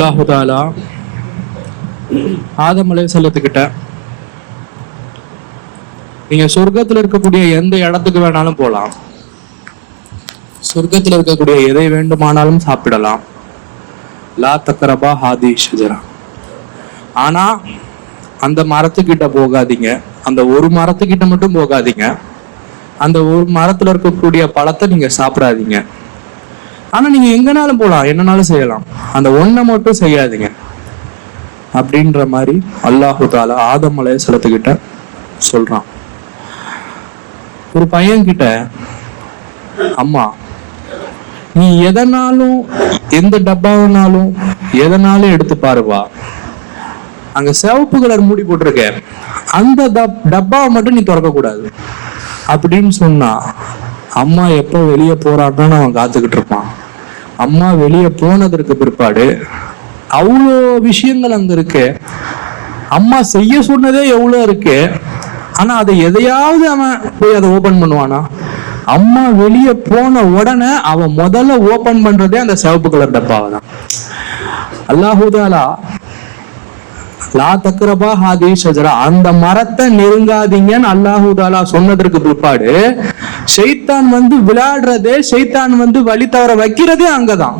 அல்லாஹுதாலா ஆதம் நீங்க சொர்க்கத்துல இருக்கக்கூடிய எந்த இடத்துக்கு வேணாலும் போகலாம் சொர்க்கத்துல இருக்கக்கூடிய எதை வேண்டுமானாலும் சாப்பிடலாம். லா தக்கரபா ஹாதி ஷஜரா. ஆனா அந்த மரத்துக்கிட்ட போகாதீங்க. அந்த ஒரு மரத்துக்கிட்ட மட்டும் போகாதீங்க. அந்த ஒரு மரத்துல இருக்கக்கூடிய பழத்தை நீங்க சாப்பிடாதீங்க. ஆனா நீங்க எங்கனாலும் போலாம். என்னனாலும் செய்யலாம். அந்த ஒன்றை மட்டும் செய்யாதீங்க. அப்படின்ற மாதிரி அல்லாஹு தாலா ஆதம் அலைஹிஸ்ஸலாத்துக்கிட்ட சொல்றான். ஒரு பையன் கிட்ட அம்மா நீ எதனாலும் எந்த டப்பாவனாலும் எதனாலும் எடுத்து பாருவா அங்க சிவப்பு கலர் மூடி போட்டிருக்க அந்த டப்- டப்பாவை மட்டும் நீ திறக்க கூடாது அப்படின்னு சொன்னா அம்மா எப்போ வெளியே போறான்னு அவன் காத்துக்கிட்டு இருப்பான். அம்மா வெளியே போனதற்கு பிற்பாடு அவ்வளோ விஷயங்கள் அங்க இருக்கு. அம்மா செய்ய சொன்னதே எவ்வளோ இருக்கு. ஆனா அதை எதையாவது அவன் போய் அதை ஓபன் பண்ணுவானா? அம்மா வெளியே போன உடனே அவன் முதல்ல ஓபன் பண்றதே அந்த சிவப்பு கலர் டப்பாவை தான் அல்லாஹூதாலா லா தக்ரபா ஹாதி ஷஜரா அந்த மரத்தை நெருங்காதீங்கன்னு அல்லாஹூதாலா சொன்னதற்கு பிற்பாடு ஷைத்தான் வந்து விளையாடுறதே ஷைத்தான் வந்து வழி தவற வைக்கிறதே அங்கதான்.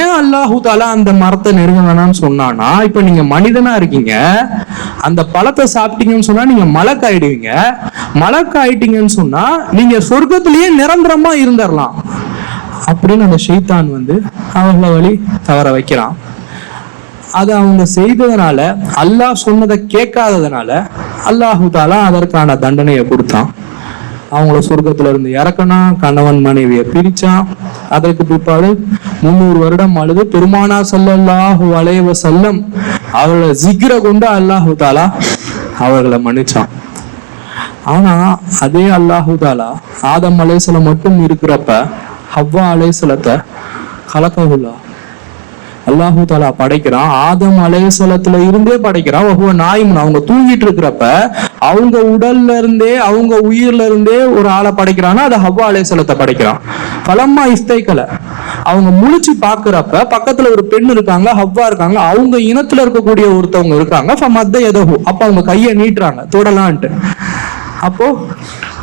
ஏன் அல்லாஹு தாலா அந்த மரத்தை நெருங்க வேணாம்னு சொன்னானா இப்ப நீங்க மனிதனா இருக்கீங்க அந்த பழத்தை சாப்பிட்டீங்கன்னு சொன்னா நீங்க மலக்காயிடுவீங்க. மலக்காயிட்டீங்கன்னு சொன்னா நீங்க சொர்க்கத்திலேயே நிரந்தரமா இருந்துடலாம் அப்படின்னு அந்த ஷைத்தான் வந்து அவங்கள வழி தவற வைக்கிறான். அதை அவங்க செய்ததுனால அல்லாஹ் சொன்னதை கேட்காததுனால அல்லாஹு தாலா அதற்கான தண்டனையை கொடுத்தான். அவங்கள சொர்க்கத்துல இருந்து இறக்கணும் கணவன் மனைவியை பிரிச்சான் அதற்கு பிற்பாடு முந்நூறு வருடம் அழுது பெருமானா சல்லல்லாஹு வளைவ செல்லம் அவர்களை ஜிக்ர கொண்டு அல்லாஹு தாலா அவர்களை மன்னிச்சான். ஆனா அதே அல்லாஹு தாலா ஆதம் அலேசலம் மட்டும் இருக்கிறப்ப ஹவ்வா அலேசலத்தை கலக்ககுல்லா அல்லாஹு தாலா படைக்கிறான். ஆதம் அலையசலத்துல இருந்தே படைக்கிறான். ஒவ்வொரு நாயும் அவங்க தூங்கிட்டு இருக்கிறப்ப அவங்க உடல்ல இருந்தே அவங்க உயிர்ல இருந்தே ஒரு ஆளை படைக்கிறான்னா அது ஹவ்வா அலைஹிஸ்ஸலத்தை படைக்கிறான். பலம்மா இஸ்தைக்கலை அவங்க முழிச்சு பாக்குறப்ப பக்கத்துல ஒரு பெண் இருக்காங்க ஹவ்வா இருக்காங்க. அவங்க இனத்துல இருக்கக்கூடிய ஒருத்தவங்க இருக்காங்க. மத்த எதகு அப்ப அவங்க கையை நீட்டுறாங்க. தொடலான்ட்டு. அப்போ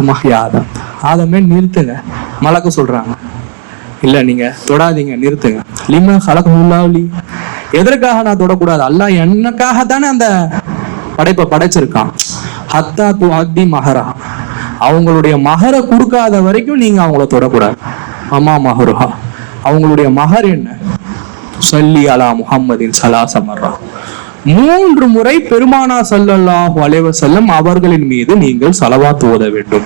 மஹ்யா ஆதம். ஆதமே நிறுத்துங்க. மலக்க சொல்றாங்க. இல்ல நீங்க தொடாதீங்க நிறுத்துங்க. லிம ஹலகுல்லாவ்லி எதற்காக நான் தொடக்கூடாது? அல்லா எனக்காக தானே அந்த படைப்பை படைச்சிருக்கான். ஹத்தா து அக்தி மஹரா அவங்களுடைய மகரை கொடுக்காத வரைக்கும் நீங்க அவங்கள தொடக்கூடாது. அம்மா மஹருஹா. அவங்களுடைய மகர் என்ன? சொல்லி அலா முகம்மதின் சலாசமர்ரா மூன்று முறை பெருமானா ஸல்லல்லாஹு அலைஹி செல்லும் அவர்களின் மீது நீங்கள் சலவாத் ஓத வேண்டும்.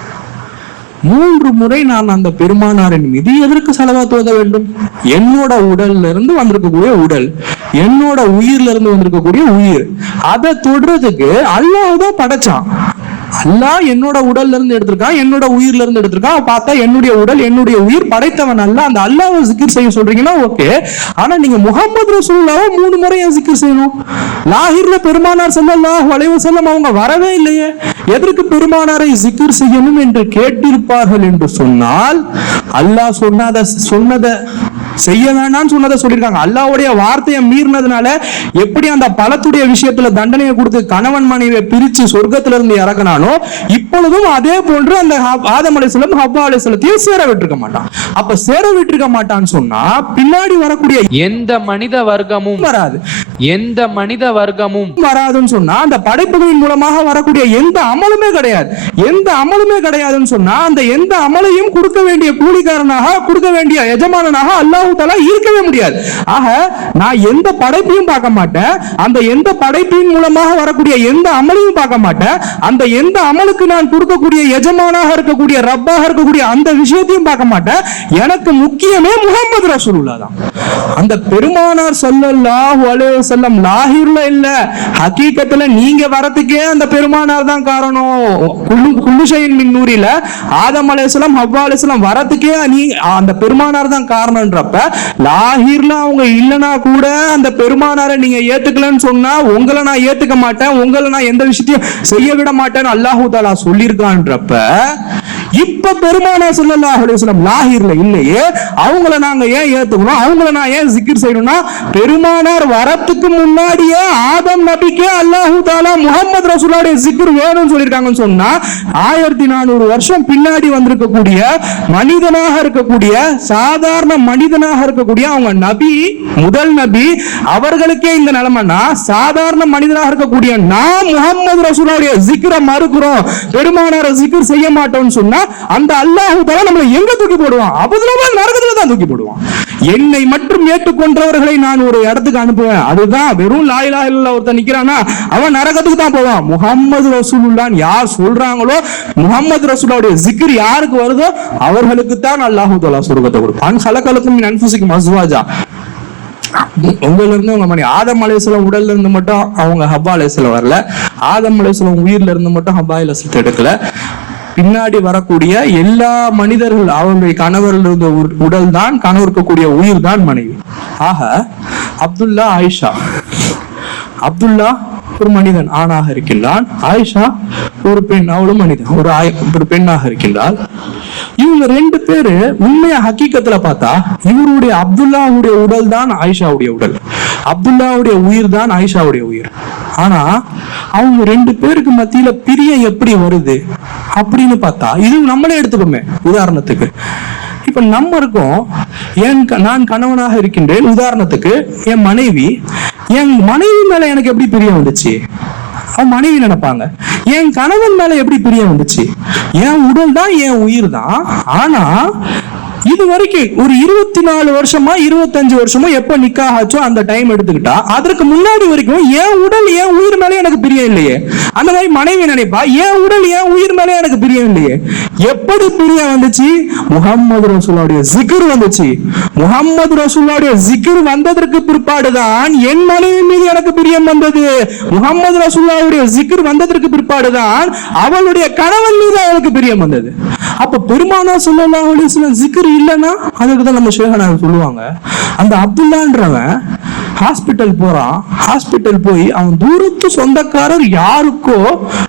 மூன்று முறை நான் அந்த பெருமானாரின் மீது எதற்கு செலவா தோத வேண்டும்? என்னோட உடல்ல இருந்து வந்திருக்கக்கூடிய உடல் என்னோட உயிர்ல இருந்து வந்திருக்கக்கூடிய உயிர் அதை தொடுறதுக்கு அல்லாஹ் தான் படைச்சான். அல்லாஹ் என்னோட உடல்ல இருந்து எடுத்திருக்கான் என்னோட உயிர்ல இருந்து எடுத்திருக்கான் பார்த்தா என்னுடைய உடல் என்னுடைய உயிர் படைத்தவன் அல்ல. அந்த அல்லாஹ் ஜிக்கிர் செய்ய சொல்றீங்கன்னா ஓகே ஆனா நீங்க முகமது ரசூலுல்லாவை மூணு முறை ஏன் ஜிக்கிர் செய்யணும்? லாஹிர்ல பெருமானார் ஸல்லல்லாஹு வளைவு செல்லம் அவங்க வரவே இல்லையே. எதற்கு பெருமானாரை ஜிக்கிர் செய்யணும் என்று கேட்டிருப்பார்கள் என்று சொன்னால் அல்லாஹ் சொன்னத சொன்னதை செய்ய வேணாம்னு சொன்னதை சொல்லியிருக்காங்க. அல்லாஹ்வுடைய வார்த்தையை மீறினதுனால எப்படி அந்த பழத்துடைய விஷயத்துல தண்டனையை கொடுத்து கணவன் மனைவியை பிரிச்சு சொர்க்கத்துல இருந்து இறக்குனானோ இப்பொழுதும் அதே போன்று அந்த ஆதம் அலைஹிஸ்ஸலத்தையும் சேர விட்டிருக்க மாட்டான். அப்ப சேர விட்டிருக்க மாட்டான்னு சொன்னா பின்னாடி வரக்கூடிய எந்த மனித வர்க்கமும் வராது. எந்த மனித வர்க்கமும் வராதுன்னு சொன்னா அந்த படைப்புகளின் மூலமாக வரக்கூடிய எந்த அமலுமே கிடையாது. எந்த அமலுமே கிடையாதுன்னு சொன்னா அந்த எந்த அமலையும் கொடுக்க வேண்டிய கூலிக்காரனாக கொடுக்க வேண்டிய எஜமானனாக அல்லாஹு தாலா இருக்கவே முடியாது. ஆக நான் எந்த படைப்பையும் பார்க்க மாட்டேன். அந்த எந்த படைப்பின் மூலமாக வரக்கூடிய எந்த அமலையும் பார்க்க மாட்டேன். அந்த எந்த அமலுக்கு நான் கொடுக்கக்கூடிய எஜமானாக இருக்கக்கூடிய ரப்பாக இருக்கக்கூடிய அந்த விஷயத்தையும் பார்க்க மாட்டேன். எனக்கு முக்கியமே முகமது ரசூலுல்லா தான். அந்த பெருமானார் ஸல்லல்லாஹு அலைஹி வஸல்லம் லாஹிர்ல இல்ல. ஹகீகத்துல நீங்க வரதுக்கே அந்த பெருமானார் தான் காரணம். குல்லு குல்லுஷையின் மின் நூறில ஆதம் அலைஹிஸ்ஸலாம் ஹவ்வா அலைஹிஸ்ஸலாம் வரதுக்கே நீ அந்த பெருமானார் தான் காரணம்ன்றப்ப லாஹிர்ல அவங்க இல்லனா கூட அந்த பெருமானாரை நீங்க ஏத்துக்கலன்னு சொன்னா உங்களை நான் ஏத்துக்க மாட்டேன் உங்களை நான் எந்த விஷயத்தையும் செய்ய விட மாட்டேன்னு அல்லாஹு தாலா சொல்லியிருக்கான்றப்ப இப்ப பெருமானா ஸல்லல்லாஹு அலைஹி வஸல்லம் இல்லையே அவங்கள நாங்க ஏன் ஏத்துக்கணும்? அவங்கள நான் ஏன் சிக்கிர் செய்யணும்னா பெருமானார் வரத்துக்கு முன்னாடியே ஆதம் நபிக்கே அல்லாஹு தாலா முகமது ரசூலாடைய சிக்கிர் வேணும்னு சொல்லியிருக்காங்கன்னு சொன்னா ஆயிரத்தி நானூறு வருஷம் பின்னாடி வந்திருக்கக்கூடிய மனிதனாக இருக்கக்கூடிய சாதாரண மனிதனாக இருக்கக்கூடிய அவங்க நபி முதல் நபி அவர்களுக்கே இந்த நிலைமைனா சாதாரண மனிதனாக இருக்கக்கூடிய நான் முகமது ரசூலுடைய சிக்கிரை மறுக்கிறோம் பெருமானார சிக்கிர் செய்ய மாட்டோம்னு சொன்னா அந்த அல்லாஹு தாலா நம்மளை எங்க தூக்கி போடுவான்? அபுதலமா நரகத்துல தான் தூக்கி போடுவான். என்னை மட்டும் ஏற்றுக்கொண்டவர்களை நான் ஒரு இடத்துக்கு அனுப்புவேன். அதுதான் வெறும் லாயிலா இல்ல ஒருத்தன் நிக்கிறானா அவன் நரகத்துக்கு தான் போவான். முகம்மது ரசூலுல்லான்னு யார் சொல்றாங்களோ முகமது ரசூலுடைய ஜிக்ர் யாருக்கு வருதோ அவர்களுக்கு தான் அல்லாஹு தாலா சொர்க்கத்தை கொடுப்பான். கலக்கலக்கும் மின் அன்ஃபுசிக்கும் அஸ்வாஜா. உங்கள்ல இருந்து உங்க மணி ஆதம் அலைசலம் உடல்ல இருந்து மட்டும் அவங்க ஹப்பா அலைசலம் வரல. ஆதம் அலைசலம் உயிர்ல இருந்து மட்டும் ஹப்பா அலைசலத்தை எடுக்கல. பின்னாடி வரக்கூடிய எல்லா மனிதர்கள் அவருடைய கணவரில் இருந்த உடல் தான் கணவர் இருக்கக்கூடிய உயிர் தான் மனைவி. ஆக அப்துல்லா ஆயிஷா. அப்துல்லா ஒரு மனிதன் ஆணாக இருக்கின்றான். ஆயிஷா ஒரு பெண் அவளும் மனிதன். ஒரு ஆய்- ஒரு பெண்ணாக இருக்கின்றாள். இவங்க ரெண்டு பேரு உண்மையா ஹக்கீக்கத்துல பார்த்தா இவருடைய அப்துல்லாவுடைய உடல் தான் ஆயிஷாவுடைய உடல். அப்துல்லாவுடைய உயிர் தான் ஆயிஷாவுடைய உயிர். ஆனா அவங்க ரெண்டு பேருக்கு மத்தியில பிரியம் எப்படி வருது? அப்படின்னு பார்த்தா இது நம்மளே எடுத்துக்கோமே உதாரணத்துக்கு. இப்ப நம்ம இருக்கோம் என் நான் கணவனாக இருக்கின்றேன். உதாரணத்துக்கு என் மனைவி என் மனைவி மேல எனக்கு எப்படி பிரிய வந்துச்சு? அவன் மனைவி நினைப்பாங்க. என் கணவன் மேல எப்படி பிரிய வந்துச்சு? என் உடல் தான் என் உயிர் தான். ஆனா இது வரைக்கும் ஒரு இருபத்தி நாலு வருஷமா இருபத்தஞ்சு வருஷமா எப்ப நிக்கா ஆச்சோ அந்த டைம் எடுத்துக்கிட்டா அதற்கு முன்னாடி வரைக்கும் என் உடல் என் உயிர் மேலே எனக்கு பிரியம் இல்லையே. அந்த மாதிரி மனைவி நினைப்பா என் உடல் என் உயிர் மேலே எனக்கு பிரியம் இல்லையே. எப்படி பிரியம் வந்துச்சு? முகம்மது ரசூலுடைய ஜிக்ர் வந்துச்சு. முகம்மது ரசூலுடைய ஜிக்ர் வந்ததற்கு பிற்பாடுதான் என் மனைவி மீது எனக்கு பிரியம் வந்தது. முகமது ரசூல்லாவுடைய ஜிக்ர் வந்ததற்கு பிற்பாடுதான் அவளுடைய கணவன் மீது அவளுக்கு பிரியம் வந்தது. அப்ப பெருமானா சொல்லலாம் அலைஹி இல்லைன்னா அதுக்கு தான் நம்ம ஷேகனா சொல்லுவாங்க. அந்த அப்துல்லான்றவன் ஹாஸ்பிட்டல் போறான். ஹாஸ்பிட்டல் போய் அவன் தூரத்து சொந்தக்காரர் யாருக்கோ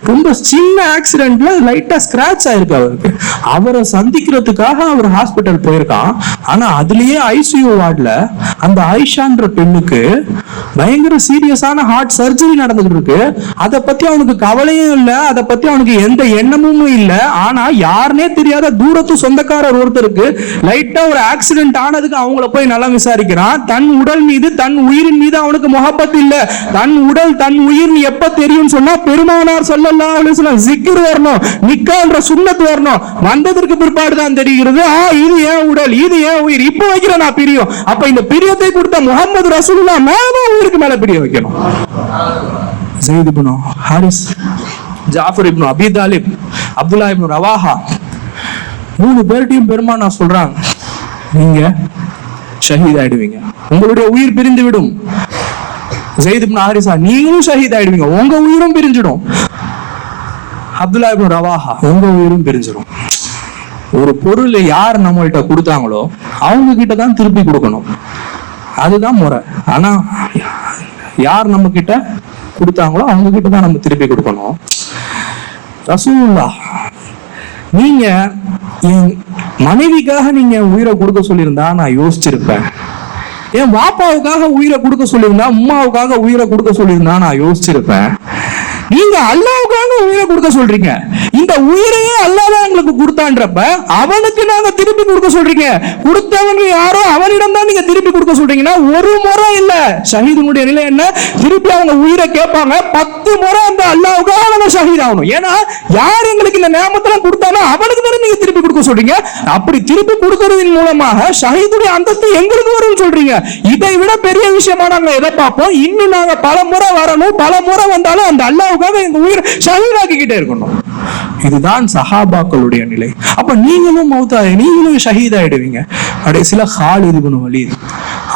ரொம்ப சின்ன ஆக்சிடென்ட்ல லைட்டா ஸ்கிராச் ஆயிருக்கு அவருக்கு. அவரை சந்திக்கிறதுக்காக அவர் ஹாஸ்பிட்டல் போயிருக்கான். ஆனா அதுலயே ஐசியூ வார்டுல அந்த ஐஷான்ற பெண்ணுக்கு பயங்கர சீரியஸான ஹார்ட் சர்ஜரி நடந்துகிட்டு இருக்கு. அதை பத்தி அவனுக்கு கவலையும் இல்ல. அதை பத்தி அவனுக்கு எந்த எண்ணமும் இல்லை. ஆனா யாருனே தெரியாத தூரத்து சொந்தக்காரர் ஒருத்தருக்கு லைட்டா ஒரு ஆக்சிடென்ட் ஆனதுக்கு அவங்கள போய் நல்லா விசாரிக்கிறான். தன் உடல் மீது தன் உயிரின் மீது அவனுக்கு முகப்பத் இல்ல. தன் உடல் தன் உயிர் எப்ப தெரியும் சொன்னா பெருமானார் சொல்லலாம் அப்படின்னு சொன்னா ஜிக்ர் வரணும். நிக்கான்ற சுன்னத் வரணும். வந்ததற்கு பிற்பாடு தான் தெரிகிறது ஆ இது ஏன் உடல் இது ஏன் உயிர். இப்போ வைக்கிறேன் நான் பிரியம். அப்ப இந்த பிரியத்தை கொடுத்த முகமது ரசூலுல்லாஹ் மேல உயிருக்கு மேல பிரிய வைக்கணும். Zaid Haris Jafar ibn Abi Talib Abdullah ibn Rawaha மூணு பேர்ட்டையும் பெருமானா சொல்றாங்க. நீங்க ஷஹீத் ஆயிடுவீங்க உங்களுடைய உயிர் பிரிந்து விடும் ஜெயித் ஹாரிசா நீங்களும் ஷஹீத் ஆயிடுவீங்க உங்க உயிரும் பிரிஞ்சிடும். அப்துல்லா இப்னு ரவாஹா உங்க உயிரும் பிரிஞ்சிடும். ஒரு பொருள் யார் நம்மகிட்ட கொடுத்தாங்களோ அவங்க கிட்ட தான் திருப்பி கொடுக்கணும். அதுதான் முறை. ஆனா யார் நம்ம கிட்ட கொடுத்தாங்களோ அவங்க கிட்ட தான் நம்ம திருப்பி கொடுக்கணும். ரசூல்லா நீங்க என் மனைவிக்காக நீங்க உயிரை கொடுக்க சொல்லியிருந்தா நான் யோசிச்சிருப்பேன். என் வாப்பாவுக்காக உயிரை கொடுக்க சொல்லியிருந்தா உம்மாவுக்காக உயிரை கொடுக்க சொல்லியிருந்தா நான் யோசிச்சிருப்பேன். நீங்க அல்லாவுக்காக உயிரை கொடுக்க சொல்றீங்க. இந்த உயிரையே அல்லாஹ் தான் எங்களுக்கு கொடுத்தான்றப்ப அவனுக்கு நாங்க திருப்பி கொடுக்க சொல்றீங்க. கொடுத்தவங்க யாரோ அவனிடம் தான் நீங்க திருப்பி கொடுக்க சொல்றீங்கன்னா ஒரு முறை இல்ல. ஷஹீதுனுடைய நிலை என்ன? திருப்பி அவங்க உயிரை கேட்பாங்க. பத்து முறை அந்த அல்லாவுக்காக அவங்க ஷஹீத் ஆகணும். ஏன்னா யார் எங்களுக்கு இந்த நேமத்தெல்லாம் கொடுத்தாலும் அவனுக்கு தானே நீங்க திருப்பி கொடுக்க சொல்றீங்க. அப்படி திருப்பி கொடுக்கறதின் மூலமாக ஷஹீதுடைய அந்தஸ்து எங்களுக்கு வரும்னு சொல்றீங்க. இதை விட பெரிய விஷயமா நாங்க எதை பார்ப்போம்? இன்னும் நாங்க பல முறை வரணும். பல முறை வந்தாலும் அந்த அல்லாஹ் அல்லாவுக்காக எங்க உயிர் ஷஹீதாக்கிக்கிட்டே இருக்கணும். இதுதான் சஹாபாக்களுடைய நிலை. அப்ப நீங்களும் மௌத்தா நீங்களும் ஷஹீதாயிடுவீங்க. கடைசியில ஹாலித் இப்னு வலீத்.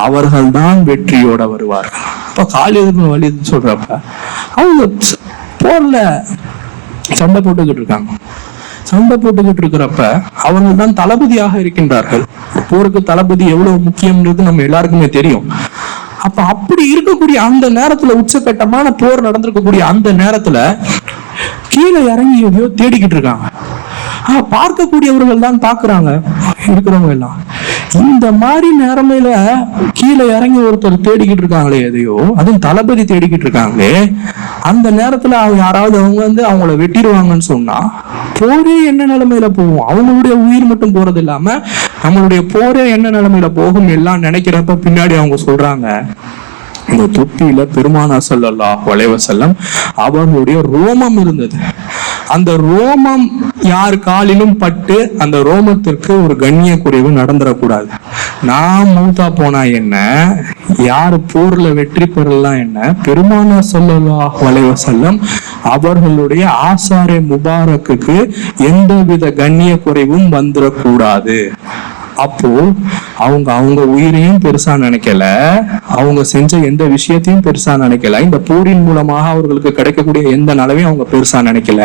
அவர்கள் தான் வெற்றியோட வருவார்கள். இப்ப ஹாலித் இப்னு வலீத் சொல்றப்ப அவங்க போர்ல சண்டை போட்டுக்கிட்டு இருக்காங்க. சண்டை போட்டுக்கிட்டு இருக்கிறப்ப அவர்கள் தான் தளபதியாக இருக்கின்றார்கள். போருக்கு தளபதி எவ்வளவு முக்கியம்ன்றது நம்ம எல்லாருக்குமே தெரியும். அப்ப அப்படி இருக்கக்கூடிய அந்த நேரத்துல உச்சகட்டமான போர் நடந்திருக்கக்கூடிய அந்த நேரத்துல கீழே இறங்கி எதையோ தேடிக்கிட்டு இருக்காங்க. ஆஹ் பார்க்கக்கூடியவர்கள் தான் பாக்குறாங்க இருக்கிறவங்க எல்லாம். இந்த மாதிரி நேரமையில கீழே இறங்கி ஒருத்தர் தேடிக்கிட்டு இருக்காங்களே எதையோ அதுவும் தளபதி தேடிக்கிட்டு இருக்காங்களே அந்த நேரத்துல அவங்க யாராவது அவங்க வந்து அவங்கள வெட்டிடுவாங்கன்னு சொன்னா போரே என்ன நிலைமையில போகும்? அவங்களுடைய உயிர் மட்டும் போறது இல்லாம நம்மளுடைய போரே என்ன நிலைமையில போகும் எல்லாம் நினைக்கிறப்ப பின்னாடி அவங்க சொல்றாங்க இந்த தொப்பியில பெருமானா சொல்லல்லா வளைவ செல்லம் அவர்களுடைய ரோமம் இருந்தது. அந்த ரோமம் யார் காலிலும் பட்டு அந்த ரோமத்திற்கு ஒரு கண்ணிய குறைவு நடந்துடக்கூடாது நான் மூத்தா போனா என்ன? யார் போர்ல வெற்றி பெறலாம் என்ன? பெருமானா சொல்லலா வளைவ செல்லம் அவர்களுடைய ஆசாரே முபாரக்குக்கு எந்தவித கண்ணிய குறைவும் வந்துடக்கூடாது அப்போ அவங்க அவங்க உயிரையும் பெருசா நினைக்கல. அவங்க செஞ்ச எந்த விஷயத்தையும் பெருசா நினைக்கல. இந்த போரின் மூலமாக அவர்களுக்கு கிடைக்கக்கூடிய எந்த நலவையும் அவங்க பெருசா நினைக்கல.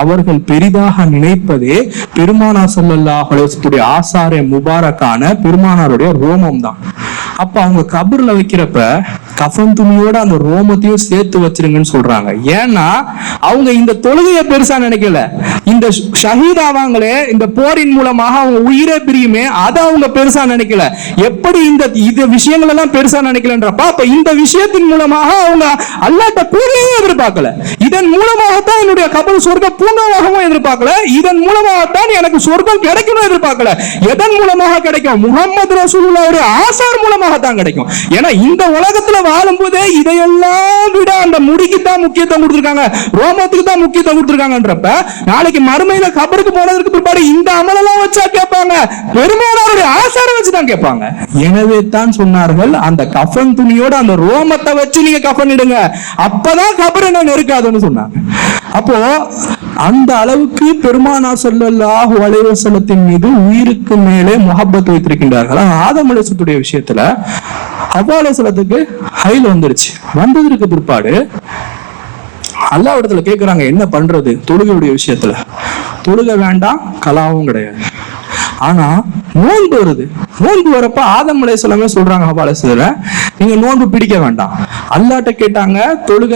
அவர்கள் பெரிதாக நினைப்பதே பெருமானா சொல்லல்லா ஆசாரிய முபாரக்கான பெருமானாருடைய ரோமம் தான் அப்ப அவங்க கபர்ல வைக்கிறப்ப கஃன் துணியோட அந்த ரோமத்தையும் சேர்த்து வச்சிருங்கன்னு சொல்றாங்க. ஏன்னா அவங்க இந்த தொழுகையை பெருசா நினைக்கல. இந்த ஷஹீதாவாங்களே இந்த போரின் மூலமாக அவங்க உயிரை பிரியுமே அதை அவங்க பெருசா நினைக்கல. எப்படி இந்த இந்த விஷயங்கள் எல்லாம் பெருசா நினைக்கலன்றப்ப அப்ப இந்த விஷயத்தின் மூலமாக அவங்க அல்லாட்ட கூலியும் எதிர்பார்க்கல. இதன் மூலமாகத்தான் என்னுடைய கபல் சொர்க்க பூங்காவாகவும் எதிர்பார்க்கல. இதன் மூலமாகத்தான் எனக்கு சொர்க்கம் கிடைக்கணும் எதிர்பார்க்கல. எதன் மூலமாக கிடைக்கும்? முகமது ஒரு ஆசார் மூலமாக தான் கிடைக்கும். ஏன்னா இந்த உலகத்துல வாழும்போதே இதையெல்லாம் விட அந்த முடிக்கு தான் முக்கியத்துவம் கொடுத்திருக்காங்க. ரோமத்துக்கு தான் முக்கியத்துவம் கொடுத்துருக்காங்கன்றப்ப நாளைக்கு மறுமையில கபருக்கு போனதுக்கு பிற்பாடு இந்த அமலெல்லாம் வச்சா கேட்பாங்க. பெருமானாருடைய ஆசாரம் வச்சு தான் கேட்பாங்க. எனவே தான் சொன்னார்கள் அந்த கஃன் துணியோட அந்த ரோமத்தை வச்சு நீங்க கஃன் இடுங்க. அப்பதான் கபர் என்ன நெருக்காதுன்னு சொன்னாங்க. அப்போ அந்த அளவுக்கு பெருமானா சொல்லல்லாஹு அலைவசலத்தின் மீது உயிருக்கு மேலே முகப்பத் வைத்திருக்கின்றார்கள். ஆனா, விஷயத்துல ஹவ்வா அலைஹிஸ்ஸலாத்துக்கு ஹைல் வந்துருச்சு. வந்ததற்கு பிற்பாடு அல்லாஹ் இடத்துல கேக்குறாங்க என்ன பண்றது? தொழுகையுடைய விஷயத்துல. தொழுக வேண்டாம் கலாவும் கிடையாது. ஆனா நோன்பு வருது. நோன்பு வரப்ப ஆதம் அலைஹிஸ்ஸலாமே சொல்றாங்க ஹவ்வா நீங்க நோன்பு பிடிக்க வேண்டாம். அல்லாட்ட கேட்டாங்க தொழுக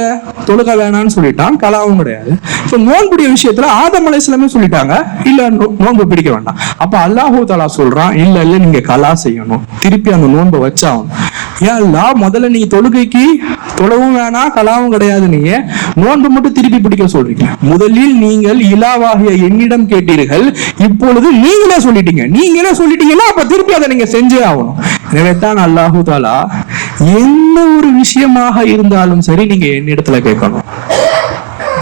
தொழுக வேணாம்னு சொல்லிட்டான். கலாவும் கிடையாது. இப்ப நோன்புடைய விஷயத்துல ஆதம் சொல்லிட்டாங்க. இல்ல நோன்பு பிடிக்க வேண்டாம். அப்ப அல்லாஹூ தலா சொல்றான் இல்ல இல்ல நீங்க கலா செய்யணும். திருப்பி அந்த நோன்பை வச்சாகணும். ஏன் அல்லாஹ் முதல்ல நீங்க தொழுகைக்கு தொழவும் வேணாம் கலாவும் கிடையாது நீங்க. நோன்பு மட்டும் திருப்பி பிடிக்க சொல்றீங்க. முதலில் நீங்கள் இலாவாகிய என்னிடம் கேட்டீர்கள். இப்பொழுது நீங்களே சொல்லிட்டீங்க. நீங்களே சொல்லிட்டீங்கன்னா அப்ப திருப்பி அதை நீங்க செஞ்சே ஆகணும். எனவே தான் அல்லாஹு தாலா எந்த ஒரு விஷயமாக இருந்தாலும் சரி நீங்க என்னிடத்துல கேட்கணும்.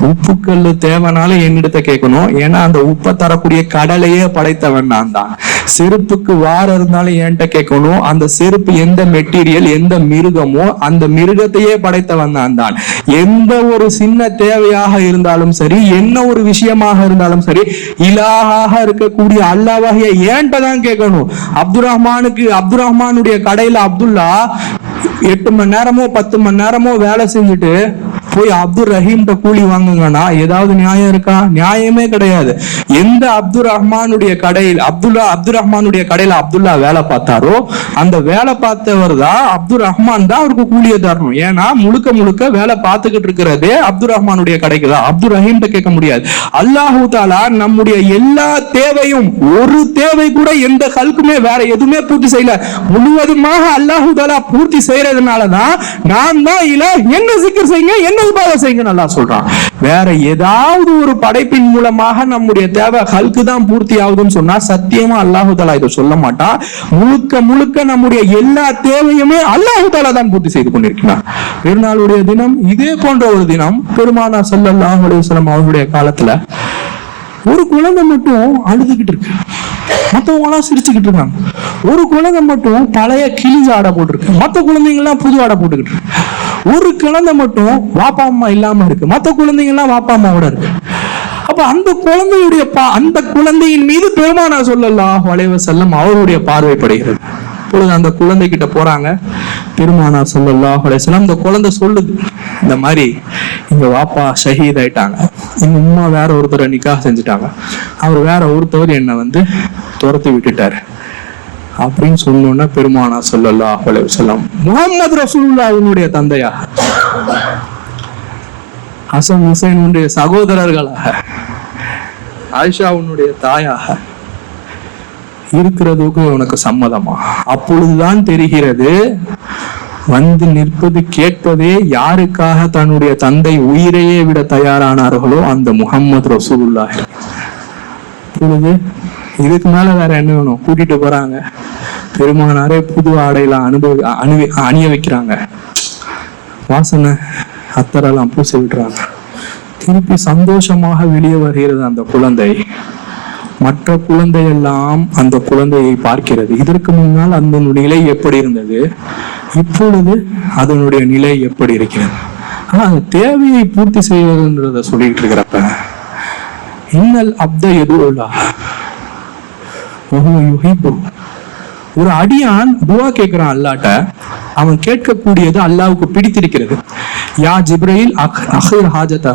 உப்புக்கல் தேவைனால என்னிடத்த கேட்கணும்? ஏன்னா அந்த உப்பை தரக்கூடிய கடலையே படைத்தவன் நான் தான். செருப்புக்கு வார இருந்தாலும் என்கிட்ட கேட்கணும். அந்த செருப்பு எந்த மெட்டீரியல் எந்த மிருகமோ அந்த மிருகத்தையே படைத்தவன் நான் தான். எந்த ஒரு சின்ன தேவையாக இருந்தாலும் சரி என்ன ஒரு விஷயமாக இருந்தாலும் சரி இலாகாக இருக்கக்கூடிய அல்லாவாகிய ஏன்ட்ட தான் கேட்கணும். அப்துல் ரஹ்மானுக்கு அப்துல் ரஹ்மானுடைய கடையில அப்துல்லா எட்டு மணி நேரமோ பத்து மணி நேரமோ வேலை செஞ்சுட்டு போய் அப்துல் ரஹீம்கிட்ட கூலி வாங்குங்கன்னா ஏதாவது நியாயம் இருக்கா? நியாயமே கிடையாது. எந்த அப்துல் ரஹ்மானுடைய கடையில் அப்துல்லா அப்துல் ரஹ்மானுடைய கடையில அப்துல்லா வேலை பார்த்தாரோ அந்த வேலை பார்த்தவர் தான் அப்துல் ரஹ்மான் தான் அவருக்கு கூலியை தரணும். ஏன்னா முழுக்க முழுக்க வேலை பார்த்துக்கிட்டு இருக்கிறதே அப்துல் ரஹ்மானுடைய கடைக்கு தான். அப்துல் ரஹீம் கேட்க முடியாது. அல்லாஹூ தாலா நம்முடைய எல்லா தேவையும் ஒரு தேவை கூட எந்த ஹல்க்குமே வேற எதுவுமே பூர்த்தி செய்யல. முழுவதுமாக அல்லாஹூ தாலா பூர்த்தி செய்யறதுனாலதான் நான் தான் இல்ல என்ன சிக்கர் செய்யுங்க என்ன உபாதம் செய்யுங்க நல்லா சொல்றான். வேற ஏதாவது ஒரு படைப்பின் மூலமாக நம்முடைய தேவை ஹல்கு தான் பூர்த்தி ஆகுதுன்னு சொன்னா சத்தியமா அல்லாஹுதாலா இதை சொல்ல மாட்டான் முழுக்க முழுக்க நம்முடைய எல்லா தேவையுமே அல்லாஹுதாலா தான் பூர்த்தி செய்து கொண்டிருக்கிறான். பெருநாளுடைய தினம் இதே போன்ற ஒரு தினம் பெருமானா ஸல்லல்லாஹு அலைஹி வஸல்லம் அவர்களுடைய காலத்துல ஒரு குழந்தை மட்டும் அழுதுகிட்டு இருக்கு. மத்தவங்க எல்லாம் சிரிச்சுக்கிட்டு இருக்காங்க. ஒரு குழந்தை மட்டும் பழைய கிழிஞ்ச ஆடை போட்டிருக்கு. மத்த குழந்தைங்க எல்லாம் புது ஆடை போட்டுக்கிட்டு இருக்கு. ஒரு குழந்தை மட்டும் வாப்பா அம்மா இல்லாம இருக்கு. மத்த குழந்தைங்க எல்லாம் வாப்பா அம்மாவோட இருக்கு. அப்ப அந்த குழந்தையுடைய பா அந்த குழந்தையின் மீது பெருமானா சொல்லலாம் வளைவ செல்லம் அவருடைய பார்வைப்படுகிறது இப்பொழுது அந்த குழந்தை கிட்ட போறாங்க. பெருமானா சொல்லல்லாஹு அலைஹி செல்லம் இந்த குழந்தை சொல்லுது. இந்த மாதிரி எங்க வாப்பா ஷஹீத் ஆயிட்டாங்க. எங்க உமா வேற ஒருத்தரை நிக்காஹ் செஞ்சுட்டாங்க. அவர் வேற ஒருத்தவர் என்னை வந்து துரத்தி விட்டுட்டாரு. அப்படின்னு சொன்னோன்னா பெருமானா சொல்லல்லா அலைஹி வஸல்லம். முகமது ரசூல்லா அவனுடைய தந்தையாக. ஹசன் ஹுசைனுடைய சகோதரர்களாக. ஆயிஷாவுனுடைய தாயாக இருக்கிறதுக்கு உனக்கு சம்மதமா? அப்பொழுதுதான் தெரிகிறது வந்து நிற்பது கேட்பதே யாருக்காக தன்னுடைய தந்தை உயிரையே விட தயாரானார்களோ அந்த முகம்மது ரசூல்லா பொழுது இதுக்கு மேல வேற என்ன வேணும்? கூட்டிட்டு போறாங்க. பெருமானாரே புது ஆடையில அனுபவி அணுவி அணிய வைக்கிறாங்க. வாசனை அத்தரெல்லாம் பூசி விடுறாங்க திருப்பி சந்தோஷமாக வெளியே வருகிறது அந்த குழந்தை. மற்ற குழந்தையெல்லாம் அந்த குழந்தையை பார்க்கிறது. இதற்கு முன்னால் அந்த நிலை எப்படி இருந்தது? இப்பொழுது அதனுடைய நிலை எப்படி இருக்கிறது? ஆனா அந்த தேவையை பூர்த்தி செய்வதுன்றத சொல்லிட்டு இருக்கிறப்ப இன்னல் அப்த எதுவுல்லா ஒரு அடியான் துவா கேட்கிறான் அல்லாட்ட அவன் கேட்கக்கூடியது அல்லாவுக்கு பிடித்திருக்கிறது. யா ஜிப்ரையில் அஹ் அஹிர் ஹாஜதா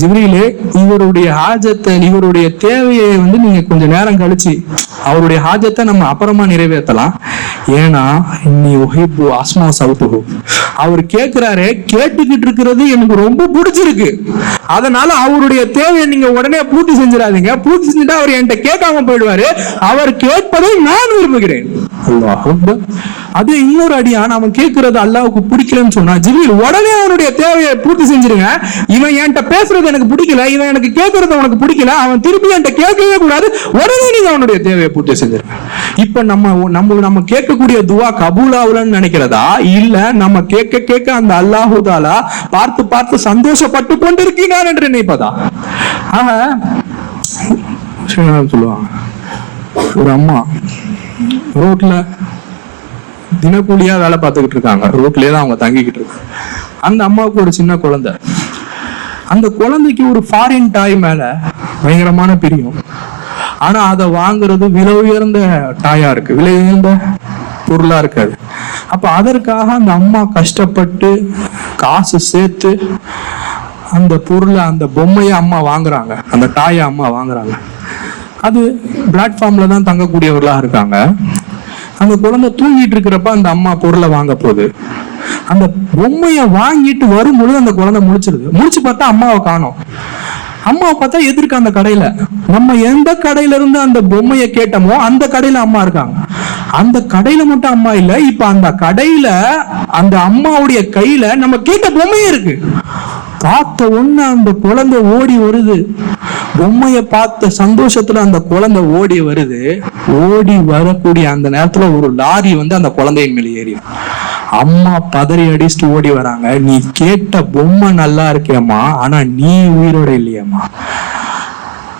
ஜிப்ரீலே இவருடைய ஹாஜத்தை இவருடைய தேவையை வந்து நீங்க கொஞ்சம் நேரம் கழிச்சு அவருடைய ஹாஜத்தை நம்ம அப்புறமா நிறைவேற்றலாம். ஏன்னா இன்னி ஒஹிப்பு அஸ்மா சவுத்துஹு. அவர் கேட்கிறாரு கேட்டுக்கிட்டு இருக்கிறது எனக்கு ரொம்ப பிடிச்சிருக்கு. அதனால அவருடைய தேவையை நீங்க உடனே பூர்த்தி செஞ்சிடாதீங்க. பூர்த்தி செஞ்சுட்டா அவர் என்கிட்ட கேட்காம போயிடுவாரு. அவர் கேட்பதை நான் விரும்புகிறேன். அது இன்னொரு அடியான் அவன் கேட்கறது அல்லாவுக்கு பிடிக்கலன்னு சொன்னா ஜிவில் உடனே அவனுடைய தேவையை பூர்த்தி செஞ்சிருங்க. இவன் என்கிட்ட பேசுறது எனக்கு பிடிக்கல இவன் எனக்கு கேட்கறது அவனுக்கு பிடிக்கல அவன் திருப்பி என்கிட்ட கேட்கவே கூடாது. உடனே நீங்க அவனுடைய தேவையை பூர்த்தி செஞ்சிருக்க இப்ப நம்ம நம்ம நம்ம கேட்கக்கூடிய துவா கபூலாவுலன்னு நினைக்கிறதா? இல்ல நம்ம கேட்க கேட்க அந்த அல்லாஹு தாலா பார்த்து பார்த்து சந்தோஷப்பட்டு கொண்டிருக்கிறான் என்று நினைப்பதா? ஆக சொல்லுவாங்க ஒரு அம்மா ரோட்ல தினக்கூலியா வேலை பார்த்துக்கிட்டு இருக்காங்க. ரோட்லயே தான் அவங்க தங்கிக்கிட்டு இருக்காங்க. அந்த அம்மாவுக்கு ஒரு சின்ன குழந்தை. அந்த குழந்தைக்கு ஒரு ஃபாரின் டாய் மேல பயங்கரமான பிரியம். ஆனா அதை வாங்குறது விலை உயர்ந்த டாயா இருக்கு. விலை உயர்ந்த பொருளா இருக்காது. அப்ப அதற்காக அந்த அம்மா கஷ்டப்பட்டு காசு சேர்த்து அந்த பொருளை அந்த பொம்மையை அம்மா வாங்குறாங்க. அந்த டாயை அம்மா வாங்குறாங்க. அது பிளாட்ஃபார்ம்ல தான் தங்கக்கூடியவர்களாக இருக்காங்க. அந்த குழந்தை தூங்கிட்டு இருக்கிறப்ப அந்த அம்மா பொருளை வாங்க போகுது. அந்த பொம்மையை வாங்கிட்டு வரும்பொழுது அந்த குழந்தை முழிச்சிருது. முழிச்சு பார்த்தா அம்மாவை காணும். அம்மாவை பார்த்தா எதிர்க்க அந்த கடையில. நம்ம எந்த கடையில இருந்து அந்த பொம்மையை கேட்டோமோ அந்த கடையில அம்மா இருக்காங்க. அந்த கடையில மட்டும் அம்மா இல்ல இப்ப அந்த கடையில அந்த அம்மாவுடைய கையில நம்ம கேட்ட பொம்மையும் இருக்கு. பார்த்த ஒண்ணு அந்த குழந்தை ஓடி வருது. பொம்மைய பார்த்த சந்தோஷத்துல அந்த குழந்தை ஓடி வருது. ஓடி வரக்கூடிய அந்த நேரத்துல ஒரு லாரி வந்து அந்த குழந்தையின் மேலே ஏறி அம்மா பதறி அடிச்சுட்டு ஓடி வராங்க. நீ கேட்ட பொம்மை நல்லா இருக்கேம்மா ஆனா நீ உயிரோட இல்லையம்மா.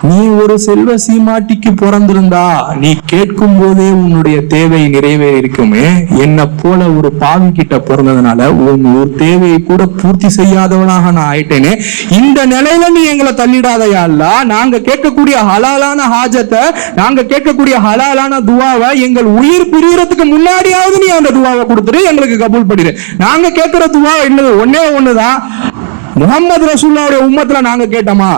நீ ஒரு செல்வ சீமாட்டிக்கு பிறந்திருந்தா நீ கேட்கும் போதே உன்னுடைய தேவை நிறைவேறி இருக்குமே. என்னை போல ஒரு பாவி கிட்ட பிறந்ததுனால உன் ஒரு தேவையை கூட பூர்த்தி செய்யாதவனாக நான் ஆயிட்டேனே. இந்த நிலையில நீ எங்களை தள்ளிடாதயா இல்ல நாங்க கேட்கக்கூடிய ஹலாலான ஹாஜத்தை நாங்க கேட்கக்கூடிய ஹலாலான துவாவை எங்கள் உயிர் பிரியறதுக்கு முன்னாடியாவது நீ அந்த துவாவை கொடுத்துரு எங்களுக்கு கபூல் பண்ணிடு நாங்க கேட்கிற துவா என்னது? ஒன்னே ஒண்ணுதான். முகமது ரசூல்லாவுடைய உம்மத்துல நாங்க கேட்டோமா?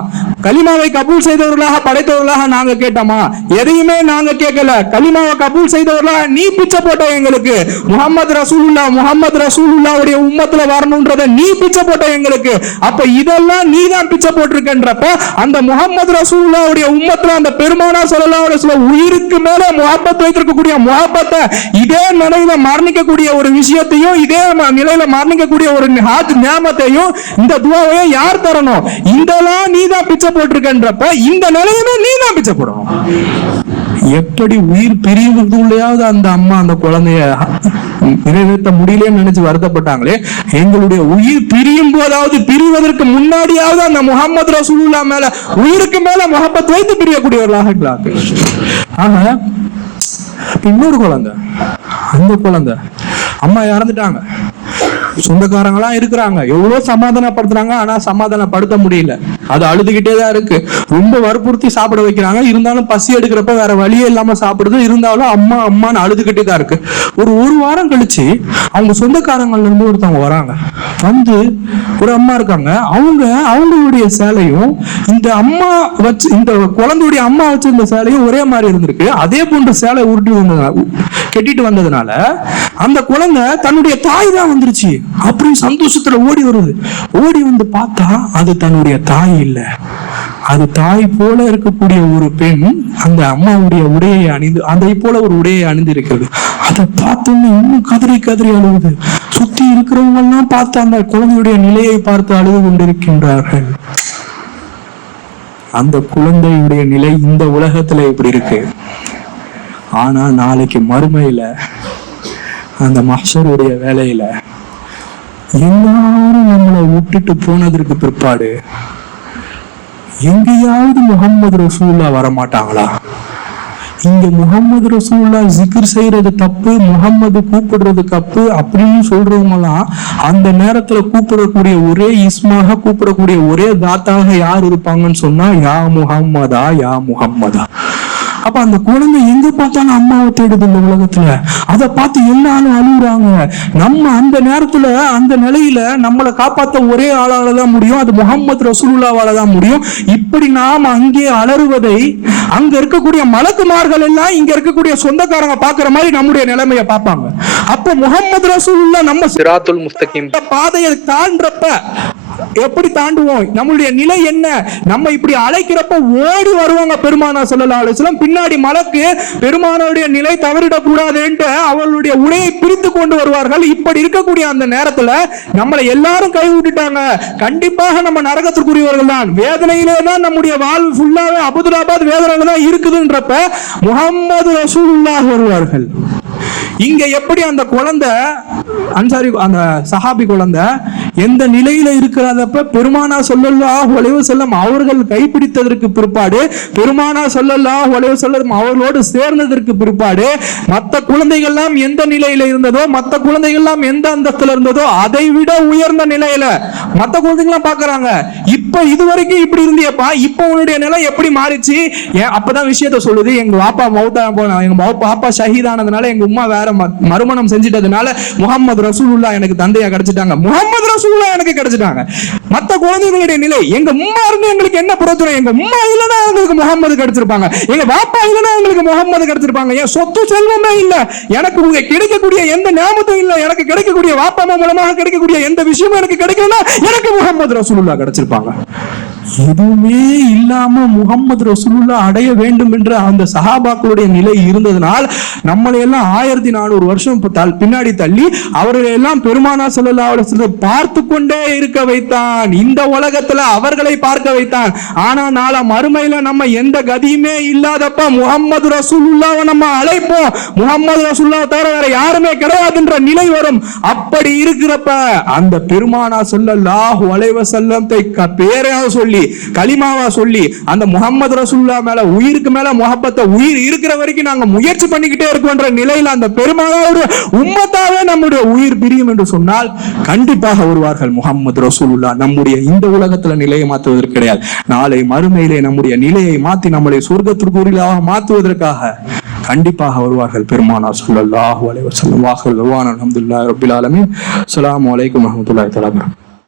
கலிமாவை கபூல் செய்தவர்களாக படைத்தவர்களாக நாங்க கேட்டோமா? எதையுமே நாங்க கேட்கல. கலிமாவை கபூல் செய்தவர்களாக நீ பிச்சை போட்ட எங்களுக்கு. முகமது ரசூலுல்லா முகமது ரசூலுல்லாவுடைய உம்மத்துல வரணும்ன்றத நீ பிச்சை போட்ட எங்களுக்கு. அப்ப இதெல்லாம் நீ தான் பிச்சை போட்டிருக்கன்றப்ப அந்த முகமது ரசூலுல்லாவுடைய உம்மத்துல அந்த பெருமானா சொல்லலாம் சில உயிருக்கு மேல முகப்பத் வைத்திருக்கக்கூடிய முகப்பத்தை இதே நிலையில மரணிக்கக்கூடிய ஒரு விஷயத்தையும் இதே நிலையில மரணிக்கக்கூடிய ஒரு ஹாத் ஞாபகத்தையும் இந்த துவாவையும் யார் தரணும்? இதெல்லாம் நீ தான் பிச்சை போட்டிருக்கன்றப்ப இந்த நிலையுமே நீ தான் பிச்சை போடணும் எப்படி உயிர் பிரிவுக்குள்ளேயாவது அந்த அம்மா அந்த குழந்தைய நிறைவேற்ற முடியலன்னு நினைச்சு வருத்தப்பட்டாங்களே எங்களுடைய உயிர் பிரியும் போதாவது பிரிவதற்கு முன்னாடியாவது அந்த முகமது ரசூலுல்லா மேல உயிருக்கு மேல முகப்பத் வைத்து பிரியக்கூடியவர்களாக இருக்கிறார்கள் ஆக இன்னொரு குழந்தை அந்த குழந்தை அம்மா இறந்துட்டாங்க. சொந்தக்காரங்களாம் இருக்கிறாங்க. எவ்வளவு சமாதானப்படுத்துறாங்க ஆனா சமாதானப்படுத்த முடியல. அது அழுதுகிட்டே தான் இருக்கு. ரொம்ப வற்புறுத்தி சாப்பிட வைக்கிறாங்க. இருந்தாலும் பசி எடுக்கிறப்ப வேற வழியே இல்லாம சாப்பிடுது இருந்தாலும் அம்மா அம்மான்னு அழுதுகிட்டே தான் இருக்கு. ஒரு ஒரு வாரம் கழிச்சு அவங்க சொந்தக்காரங்கள்ல இருந்து ஒருத்தவங்க வராங்க. வந்து ஒரு அம்மா இருக்காங்க. அவங்க அவங்களுடைய சேலையும் இந்த அம்மா வச்சு இந்த குழந்தையுடைய அம்மா வச்சிருந்த சேலையும் ஒரே மாதிரி இருந்திருக்கு. அதே போன்ற சேலை உருட்டி வந்ததுனால கெட்டிட்டு வந்ததுனால அந்த குழந்தை தன்னுடைய தாய் தான் வந்துருச்சு. அப்படி சந்தோஷத்துல ஓடி வருது. ஓடி வந்து பார்த்தா அது தன்னுடைய தாய் இல்ல. அது தாய் போல இருக்கக்கூடிய ஒரு பெண் அந்த அம்மாவுடைய உடையை அணிந்து அதை போல ஒரு உடையை அணிந்து இருக்கிறது அதை பார்த்தோன்னு இன்னும் கதறி கதறி அழுகுது. சுத்தி இருக்கிறவங்க எல்லாம் பார்த்து அந்த குழந்தையுடைய நிலையை பார்த்து அழுது கொண்டிருக்கின்றார்கள். அந்த குழந்தையுடைய நிலை இந்த உலகத்துல இப்படி இருக்கு. ஆனா நாளைக்கு மறுமையில அந்த மஹ்ஷருடைய வேலையில எல்லாரும் நம்மளை விட்டுட்டு போனதற்கு பிற்பாடு எங்கேயாவது முகம்மது ரசூல்லா வரமாட்டாங்களா? இங்க முகம்மது ரசூல்லா ஜிக்ர் செய்யறது தப்பு முகம்மது கூப்பிடுறது தப்பு அப்படின்னு சொல்றவங்க எல்லாம் அந்த நேரத்துல கூப்பிடக்கூடிய ஒரே இஸ்மாக கூப்பிடக்கூடிய ஒரே தாத்தாக யார் இருப்பாங்கன்னு சொன்னா யா முகம்மதா யா முகம்மதா. அப்ப அந்த குழந்தை எங்க பார்த்தாலும் அம்மாவை தேடுது இந்த உலகத்துல? அதை பார்த்து எல்லாரும் அழுகுறாங்க. நம்ம அந்த நேரத்துல அந்த நிலையில நம்மளை காப்பாத்த ஒரே ஆளால தான் முடியும். அது முகமது ரசூலுல்லாவால தான் முடியும். இப்படி நாம் அங்கே அலறுவதை அங்க இருக்கக்கூடிய மலக்குமார்கள் எல்லாம் இங்க இருக்கக்கூடிய சொந்தக்காரங்க பாக்குற மாதிரி நம்முடைய நிலைமையை பார்ப்பாங்க. அப்ப முகமது ரசூலுல்லா நம்ம சிராத்துல் முஸ்தகிம். பாதையை தாண்டறப்ப எப்படி தாண்டுவோம்? நம்மளுடைய நிலை என்ன? நம்ம இப்படி அழைக்கிறப்ப ஓடி வருவாங்க பெருமானா ஸல்லல்லாஹு அலைஹி வஸல்லம். பின்னாடி மலக்கு பெருமானோடைய நிலை தவறிடக் என்று அவர்களுடைய உடையை பிரித்து கொண்டு வருவார்கள். இப்படி இருக்கக்கூடிய அந்த நேரத்துல நம்மளை எல்லாரும் கை விட்டுட்டாங்க கண்டிப்பாக நம்ம நரகத்திற்குரியவர்கள் தான். வேதனையிலே தான் நம்முடைய வாழ்வு ஃபுல்லாவே அபுதுராபாத் வேதனையில தான் இருக்குதுன்றப்ப முகம்மது ரசூலுல்லாஹ் வருவார்கள். இங்க எப்படி அந்த குழந்தை அன்சாரி அந்த சஹாபி குழந்தை எந்த நிலையில இருக்கிறதப்ப பெருமானா சொல்லல்லா அலைஹி செல்லும் அவர்கள் கைப்பிடித்ததற்கு பிற்பாடு பெருமானா சொல்லல்லா அலைஹி செல்லும் அவர்களோடு சேர்ந்ததற்கு பிற்பாடு மற்ற குழந்தைகள்லாம் எந்த நிலையில இருந்ததோ மற்ற குழந்தைகள்லாம் எந்த அந்தஸ்துல இருந்ததோ அதை விட உயர்ந்த நிலையில மற்ற குழந்தைங்களாம் பாக்குறாங்க இப்ப இதுவரைக்கும் இப்படி இருந்தியப்பா இப்ப உன்னுடைய நிலை எப்படி மாறிச்சு? ஏன் அப்பதான் விஷயத்த சொல்லுது. எங்க பாப்பா மௌத்தா போன எங்க பாப்பா ஷஹீதானதுனால எங்க உமா வேற ம- மறுமணம் செஞ்சிட்டதுனால முகமது ரசூலுல்லா எனக்கு தந்தையா கிடைச்சிட்டாங்க. முகமது ரசூலுல்லா எனக்கு கிடைச்சிட்டாங்க. மத்த குழந்தைகளுடைய நிலை எங்க உம்மா இருந்து எங்களுக்கு என்ன பிரச்சனை எங்க உம்மா இல்லைன்னா எங்களுக்கு முகமது கிடைச்சிருப்பாங்க. எங்க பாப்பா இல்லைன்னா எங்களுக்கு முகமது கிடைச்சிருப்பாங்க. என் சொத்து செல்வமே இல்ல. எனக்கு உங்க கிடைக்கக்கூடிய எந்த ஞாபகத்தும் இல்ல. எனக்கு கிடைக்கக்கூடிய வாப்பா மூலமாக கிடைக்கக்கூடிய எந்த விஷயமும் எனக்கு கிடைக்கலன்னா எனக்கு முகமது ரசூலுல்லா கிடைச்சிருப்பாங்க. எதுவுமே இல்லாம முகமது ரசூலுல்லா அடைய வேண்டும் என்ற அந்த சஹாபாக்களுடைய நிலை இருந்ததனால் நம்மளை எல்லாம் ஆயிரத்தி நானூறு வருஷம் பின்னாடி தள்ளி அவர்களை எல்லாம் பெருமானா சொல்லலாவது பார்த்து கொண்டே இருக்க வைத்தான். இந்த உலகத்துல அவர்களை பார்க்க வைத்தான். ஆனா நாள மறுமையில நம்ம எந்த கதியுமே இல்லாதப்ப முகமது ரசூலுல்லாவை நம்ம அழைப்போம். முகமது ரசூலுல்லாவை தவிர வேற யாருமே கிடையாதுன்ற நிலை வரும். அப்படி இருக்கிறப்ப அந்த பெருமானா ஸல்லல்லாஹு வளைவ செல்லத்தை க- பேரையாக சொல்லி சொல்லி களிமாவா சொல்லி அந்த முகமது ரசுல்லா மேல உயிருக்கு மேல முகப்பத்தை உயிர் இருக்கிற வரைக்கும் நாங்க முயற்சி பண்ணிக்கிட்டே இருக்கோன்ற நிலையில அந்த பெருமாளோட உம்மத்தாவே நம்முடைய உயிர் பிரியும் என்று சொன்னால் கண்டிப்பாக வருவார்கள் முகமது ரசூலுல்லா நம்முடைய இந்த உலகத்துல நிலையை மாற்றுவதற்கு கிடையாது. நாளை மறுமையிலே நம்முடைய நிலையை மாத்தி நம்மளை சொர்க்கத்திற்குரியலாக மாற்றுவதற்காக கண்டிப்பாக வருவார்கள் பெருமானார் சொல்லல்லாஹு அலைஹி வஸல்லம். வாஹிர் தவானா அல்ஹம்துலில்லாஹி ரப்பில் ஆலமீன். அஸ்ஸலாமு அலைக்கும்